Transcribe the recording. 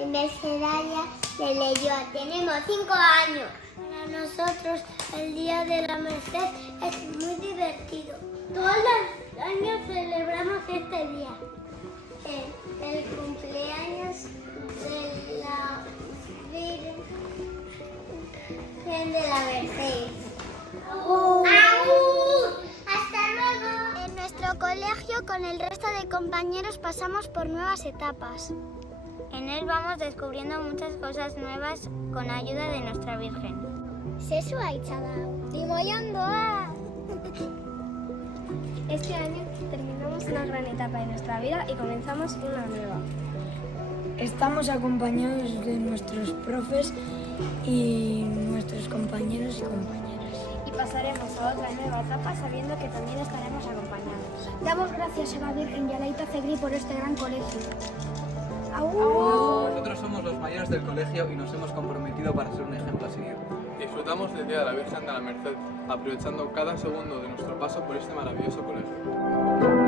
En Mercedaria de Leyoa. Tenemos 5 años. Para nosotros el Día de la Merced es muy divertido. Todos los años celebramos este día. El cumpleaños de la Virgen de la Merced. ¡Hasta luego! En nuestro colegio, con el resto de compañeros, pasamos por nuevas etapas. En él vamos descubriendo muchas cosas nuevas con ayuda de nuestra Virgen. Sesu aitzadao. Dimoyandoa. Este año terminamos una gran etapa de nuestra vida y comenzamos una nueva. Estamos acompañados de nuestros profes y nuestros compañeros y compañeras. Y pasaremos a otra nueva etapa sabiendo que también estaremos acompañados. Damos gracias a la Virgen y a la Ita Cegri por este gran colegio. Nosotros somos los mayores del colegio y nos hemos comprometido para ser un ejemplo a seguir. Disfrutamos del Día de la Virgen de la Merced, aprovechando cada segundo de nuestro paso por este maravilloso colegio.